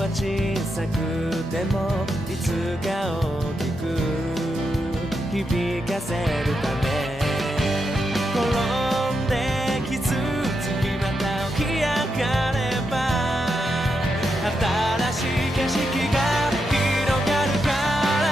は小さくてもいつか大きく響かせるため転んで傷つきまた起き上がれば新しい景色が広がるから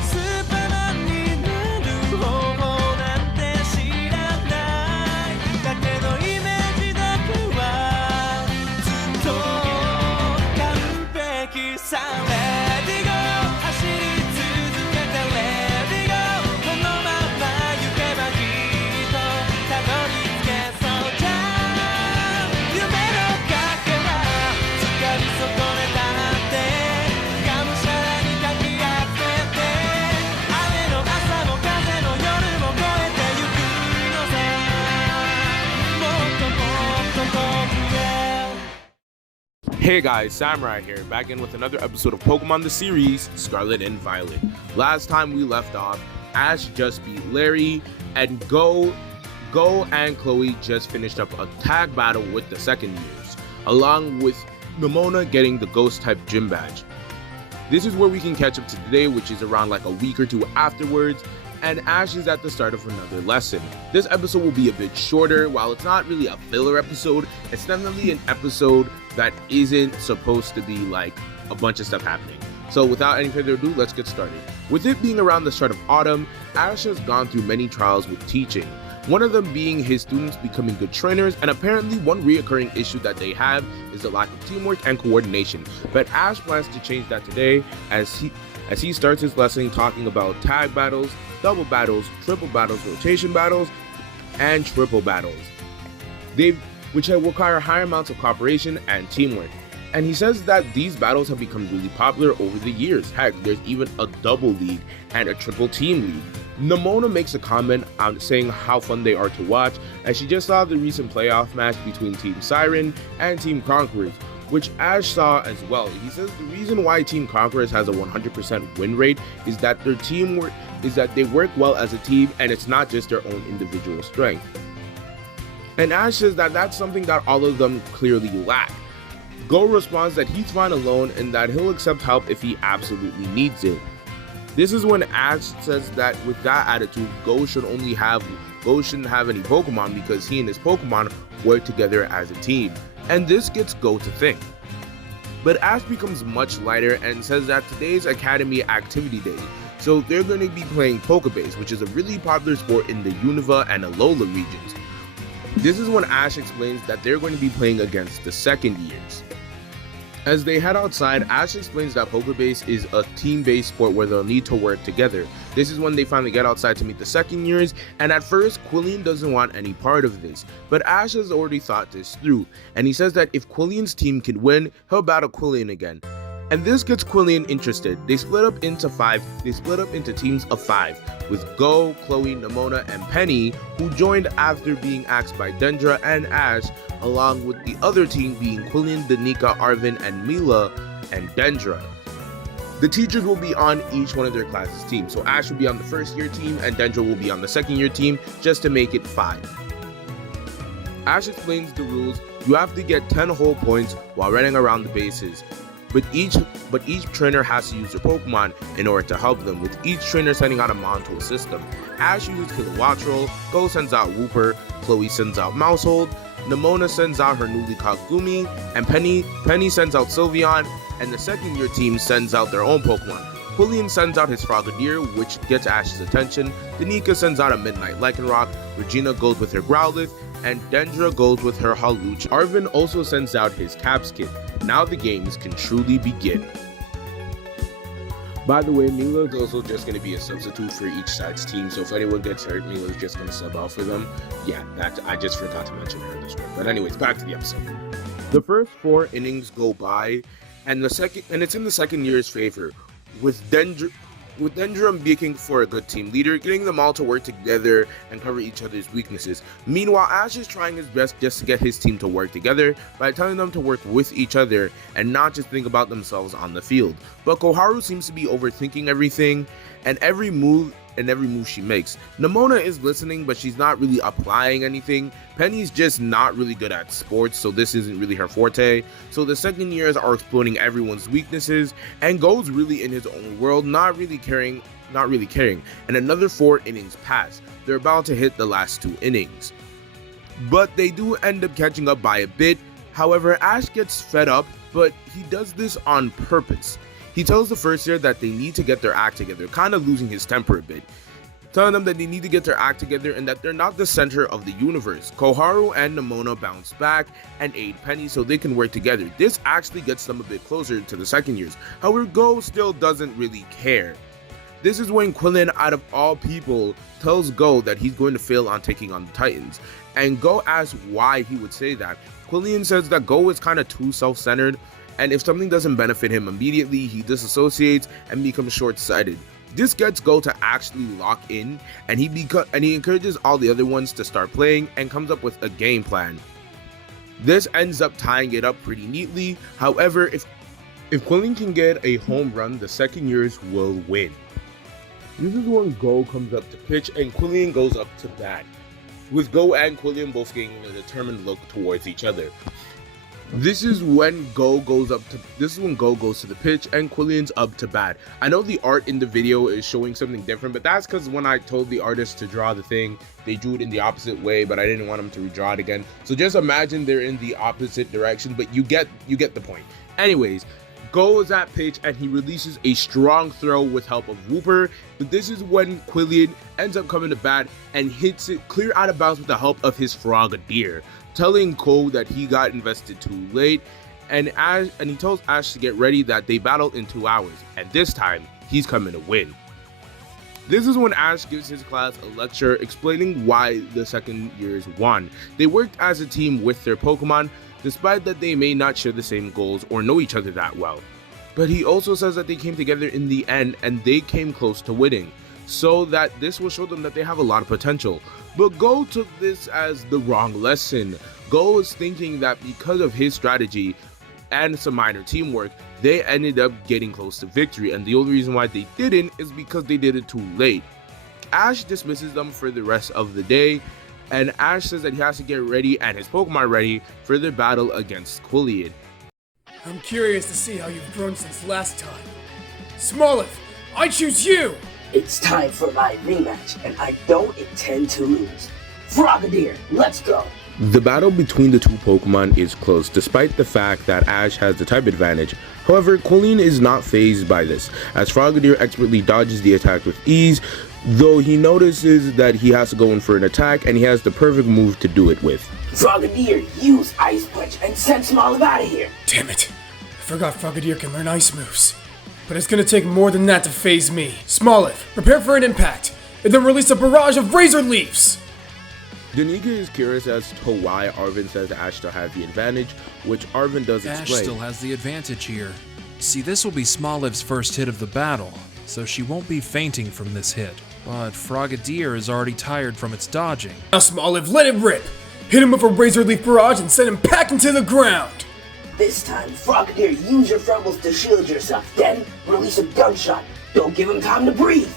スーパーマンになる方法なんて知らないだけどイメージだけはずっと完璧さ Let it go 走り続けて Let it go このまま行けばきっとたどり着けそうじゃん夢のかけら掴み損ねたってがむしゃらにかき合ってて雨の朝も風の夜も越えてゆくのさもっともっと遠くへ Hey guys, Samurai here, back in with another episode of Pokemon the series, Scarlet and Violet. Last time we left off, Ash just beat Larry, and Go and Chloe just finished up a tag battle with the second years, along with Nemona getting the Ghost type gym badge. This is where we can catch up to today, which is around like a week or two afterwards, and Ash is at the start of another lesson. This episode will be a bit shorter. While it's not really a filler episode, it's definitely an episode that isn't supposed to be like a bunch of stuff happening. So without any further ado, let's get started. With it being around the start of autumn, Ash has gone through many trials with teaching. One of them being his students becoming good trainers, and apparently one reoccurring issue that they have is the lack of teamwork and coordination. But Ash plans to change that today as he starts his lesson talking about tag battles, double battles, triple battles, rotation battles, and triple battles, which require higher amounts of cooperation and teamwork. And he says that these battles have become really popular over the years. Heck, there's even a double league and a triple team league. Nemona makes a comment on saying how fun they are to watch, as she just saw the recent playoff match between Team Siren and Team Conquerors, which Ash saw as well. He says the reason why Team Conquerors has a 100% win rate is that their teamwork is that they work well as a team, and it's not just their own individual strength. And Ash says that that's something that all of them clearly lack. Go responds that he's fine alone and that he'll accept help if he absolutely needs it. This is when Ash says that with that attitude, Go shouldn't have any Pokemon because he and his Pokemon work together as a team. And this gets Go to think. But Ash becomes much lighter and says that today's Academy Activity Day, so they're going to be playing Pokebase, which is a really popular sport in the Unova and Alola regions. This is when Ash explains that they're going to be playing against the second years. As they head outside, Ash explains that Pokebase is a team-based sport where they'll need to work together. This is when they finally get outside to meet the second years, and at first, Quillian doesn't want any part of this, but Ash has already thought this through, and he says that if Quillian's team can win, he'll battle Quillian again. And this gets Quillian interested. They split up into teams of 5, with Go, Chloe, Nemona, and Penny, who joined after being axed by Dendra and Ash, along with the other team being Quillan, Danica, Arvin, and Mila, and Dendra. The teachers will be on each one of their classes' team, so Ash will be on the first year team and Dendra will be on the second year team, just to make it 5. Ash explains the rules. You have to get 10 whole points while running around the bases. But each trainer has to use their Pokemon in order to help them, with each trainer sending out a Montool system. Ash uses Kilowattrel, Go sends out Wooper, Chloe sends out Mousehold, Nemona sends out her newly caught Gumi, and Penny sends out Sylveon, and the second year team sends out their own Pokemon. Quillian sends out his Frogadier, which gets Ash's attention, Danica sends out a Midnight Lycanroc, Regina goes with her Growlithe, and Dendra goes with her Hawlucha. Arvin also sends out his Capskit. Now the games can truly begin. By the way, Mila is also just going to be a substitute for each side's team, so if anyone gets hurt, Mila is just going to sub out for them. Yeah, I just forgot to mention her in the script. But anyways, back to the episode. The first 4 innings go by, and it's in the second year's favor, with Dendra being for a good team leader, getting them all to work together and cover each other's weaknesses. Meanwhile, Ash is trying his best just to get his team to work together by telling them to work with each other and not just think about themselves on the field. But Koharu seems to be overthinking everything, and every move in every move she makes. Nemona is listening, but she's not really applying anything. Penny's just not really good at sports, so this isn't really her forte. So the second years are exploiting everyone's weaknesses, and Go's really in his own world, not really caring. And another 4 innings pass. They're about to hit the last 2 innings. But they do end up catching up by a bit. However, Ash gets fed up, but he does this on purpose. He tells the first year that they need to get their act together, kind of losing his temper a bit, telling them that they need to get their act together and that they're not the center of the universe. Koharu and Nemona bounce back and aid Penny so they can work together. This actually gets them a bit closer to the second years. However, Go still doesn't really care. This is when Quillan, out of all people, tells Go that he's going to fail on taking on the Titans, and Go asks why he would say that. Quillian says that Go is kind of too self-centered, and if something doesn't benefit him immediately, he disassociates and becomes short-sighted. This gets Go to actually lock in, and he encourages all the other ones to start playing and comes up with a game plan. This ends up tying it up pretty neatly. However, if Quillan can get a home run, the second years will win. This is when Go comes up to pitch and Quillian goes up to bat, with Go and Quillian both getting a determined look towards each other. This is when Go goes to the pitch and Quillian's up to bat. I know the art in the video is showing something different, but that's because when I told the artist to draw the thing, they drew it in the opposite way, but I didn't want them to redraw it again. So just imagine they're in the opposite direction, but you get the point. Anyways, Go is at pitch and he releases a strong throw with help of Whooper, but this is when Quillian ends up coming to bat and hits it clear out of bounds with the help of his Frogadier, telling Cole that he got invested too late, and he tells Ash to get ready that they battle in 2 hours, and this time he's coming to win. This is when Ash gives his class a lecture explaining why the second years won. They worked as a team with their Pokemon, despite that they may not share the same goals or know each other that well. But he also says that they came together in the end and they came close to winning, so that this will show them that they have a lot of potential. But Go took this as the wrong lesson. Go was thinking that because of his strategy and some minor teamwork, they ended up getting close to victory, and the only reason why they didn't is because they did it too late. Ash dismisses them for the rest of the day, and Ash says that he has to get ready and his Pokemon ready for their battle against Quillian. I'm curious to see how you've grown since last time. Smoliv, I choose you! It's time for my rematch, and I don't intend to lose. Frogadier, let's go! The battle between the two Pokemon is close, despite the fact that Ash has the type advantage. However, Quillan is not fazed by this, as Frogadier expertly dodges the attack with ease, though he notices that he has to go in for an attack and he has the perfect move to do it with. Frogadier, use Ice Punch and send Smoliv out of here! Damn it, I forgot Frogadier can learn ice moves. But it's gonna take more than that to phase me. Smoliv, prepare for an impact, and then release a barrage of Razor Leaves! Danica is curious as to why Arven says Ash still has the advantage, which Arven does explain. Ash still has the advantage here. See, this will be Smoliv's first hit of the battle, so she won't be fainting from this hit. But Frogadier is already tired from its dodging. Now Smoliv, let it rip! Hit him with a Razor Leaf barrage and send him packing to the ground! This time, Frogadier, use your Frumbles to shield yourself, then release a gunshot. Don't give him time to breathe!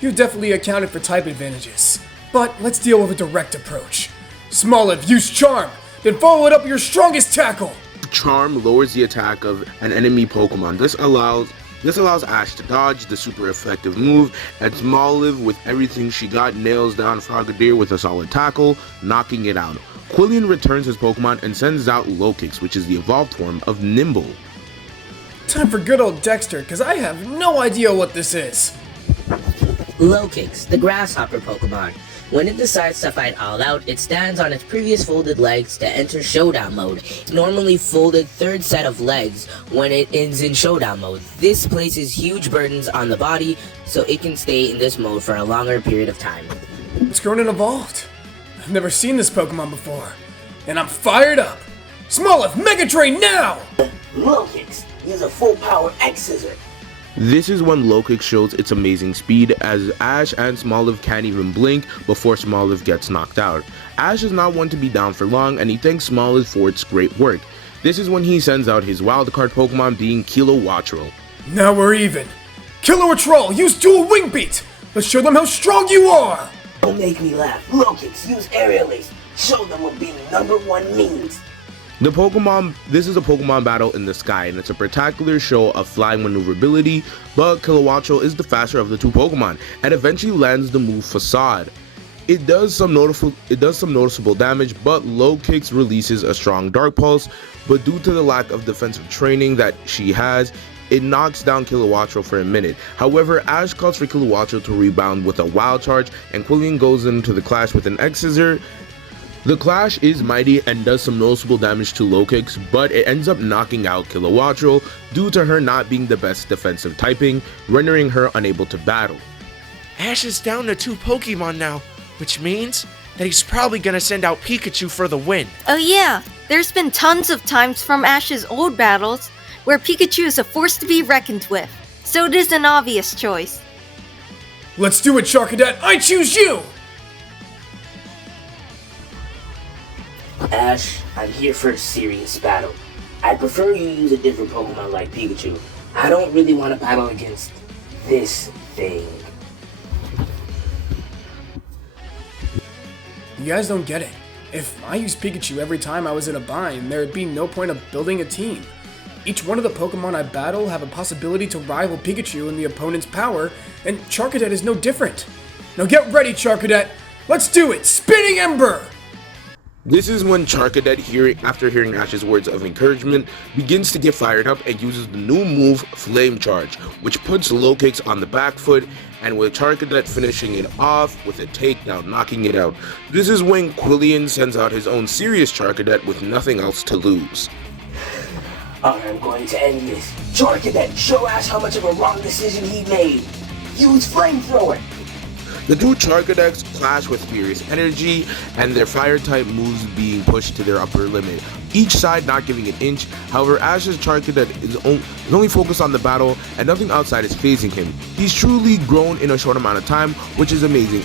You definitely accounted for type advantages, but let's deal with a direct approach. Smoliv, use Charm, then follow it up with your strongest tackle! Charm lowers the attack of an enemy Pokemon. This allows Ash to dodge the super effective move, and Smoliv, with everything she got, nails down Frogadier with a solid tackle, knocking it out. Quillian returns his Pokemon and sends out Lokix, which is the evolved form of Nimble. Time for good old Dexter, cause I have no idea what this is. Lokix, the grasshopper Pokemon. When it decides to fight all out, it stands on its previous folded legs to enter showdown mode. Normally folded third set of legs when it ends in showdown mode. This places huge burdens on the body, so it can stay in this mode for a longer period of time. It's grown and evolved. I've never seen this Pokemon before, and I'm fired up! Smoliv, Mega Train now! Lokix, use a full power X-Scissor. This is when Lokix shows its amazing speed, as Ash and Smoliv can't even blink before Smoliv gets knocked out. Ash is not one to be down for long, and he thanks Smoliv for its great work. This is when he sends out his wildcard Pokemon, being Kilowattrel. Now we're even. Killer or Troll, use dual wing beat! Let's show them how strong you are! Don't make me laugh. Low kicks, use aerial ace. Show them what being #1 means. This is a Pokemon battle in the sky, and it's a spectacular show of flying maneuverability, but Kilowattrel is the faster of the two Pokemon, and eventually lands the move Facade. It does some noticeable damage, but Low Kicks releases a strong Dark Pulse, but due to the lack of defensive training that she has, it knocks down Kilowattrel for a minute. However, Ash calls for Kilowattrel to rebound with a Wild Charge, and Quillian goes into the clash with an X-Scissor. The clash is mighty and does some noticeable damage to Low Kicks, but it ends up knocking out Kilowattrel due to her not being the best defensive typing, rendering her unable to battle. Ash is down to 2 Pokemon now, which means that he's probably gonna send out Pikachu for the win. Oh yeah, there's been tons of times from Ash's old battles where Pikachu is a force to be reckoned with, so it is an obvious choice. Let's do it, Charcadet! I choose you! Ash, I'm here for a serious battle. I'd prefer you use a different Pokemon like Pikachu. I don't really want to battle against this thing. You guys don't get it. If I used Pikachu every time I was in a bind, there would be no point of building a team. Each one of the Pokemon I battle have a possibility to rival Pikachu in the opponent's power, and Charcadet is no different. Now get ready, Charcadet! Let's do it! Spinning Ember! This is when Charcadet, after hearing Ash's words of encouragement, begins to get fired up and uses the new move Flame Charge, which puts Low Kicks on the back foot, and with Charcadet finishing it off with a takedown, knocking it out. This is when Quillian sends out his own serious Charcadet with nothing else to lose. I'm going to end this. Charcadet, show Ash how much of a wrong decision he made. Use Flamethrower. The two Charcadets clash with furious energy, and their fire-type moves being pushed to their upper limit, each side not giving an inch. However, Ash's Charcadet is only focused on the battle, and nothing outside is phasing him. He's truly grown in a short amount of time, which is amazing.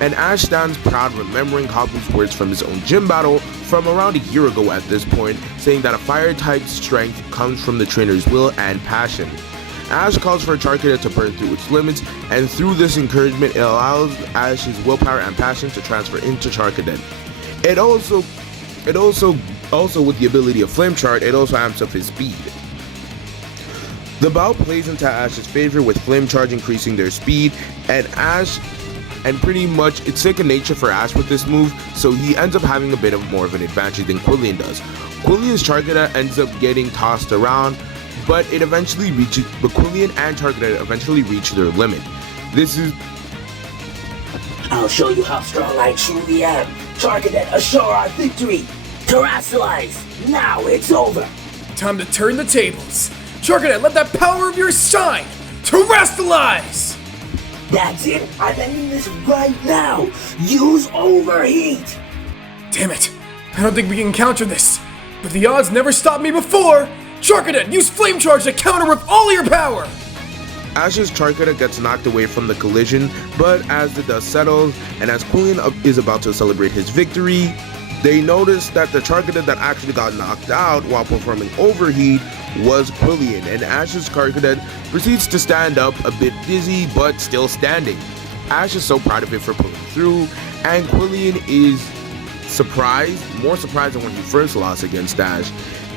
And Ash stands proud, remembering Kabu's words from his own gym battle from around a year ago at this point, saying that a fire-type strength comes from the trainer's will and passion. Ash calls for Charcadet to burn through its limits, and through this encouragement, it allows Ash's willpower and passion to transfer into Charcadet. It also with the ability of Flame Charge, it also amps up his speed. The bout plays into Ash's favor, with Flame Charge increasing their speed, and pretty much it's second nature for Ash with this move, so he ends up having a bit of more of an advantage than Quillian does. Quillian's Charcadet ends up getting tossed around, but Quillian and Charcadet eventually reach their limit. I'll show you how strong I truly am. Charcadet, assure our victory. Terrasilize. Now it's over. Time to turn the tables. Charcadet, let that power of yours shine. Terrasilize! That's it. I'm ending this right now. Use Overheat. Damn it. I don't think we can counter this. But the odds never stopped me before. Charcadet, use Flame Charge to counter with all your power! Ash's Charcadet gets knocked away from the collision, but as the dust settles, and as Quillian is about to celebrate his victory, they notice that the Charcadet that actually got knocked out while performing Overheat was Quillian, and Ash's Charcadet proceeds to stand up, a bit dizzy, but still standing. Ash is so proud of it for pulling through, and Quillian is more surprised than when he first lost against Ash,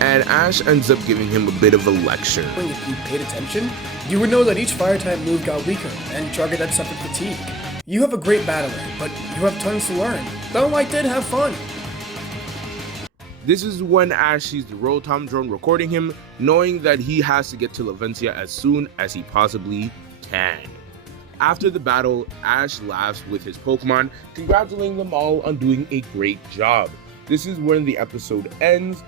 and Ash ends up giving him a bit of a lecture. If you paid attention, you would know that each fire-type move got weaker, and Charcadet suffered fatigue. You have a great battler, but you have tons to learn. Though I did have fun. This is when Ash sees the Rotom drone recording him, knowing that he has to get to Lavencia as soon as he possibly can. After the battle, Ash laughs with his Pokemon, congratulating them all on doing a great job. This is when the episode ends,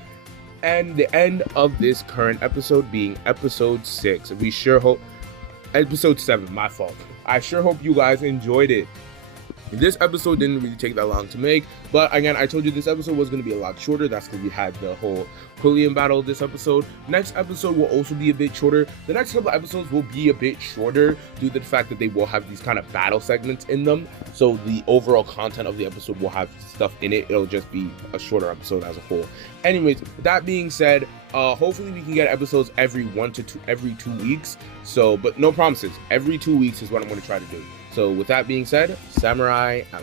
and the end of this current episode being episode 6. Episode 7, my fault. I sure hope you guys enjoyed it. This episode didn't really take that long to make, but again, I told you this episode was going to be a lot shorter. That's because we had the whole Quillian battle this episode. Next episode will also be a bit shorter. The next couple episodes will be a bit shorter due to the fact that they will have these kind of battle segments in them. So the overall content of the episode will have stuff in it. It'll just be a shorter episode as a whole. Anyways, with that being said, hopefully we can get episodes every 2 weeks. So, but no promises. Every 2 weeks is what I'm going to try to do. So with that being said, Samurai out.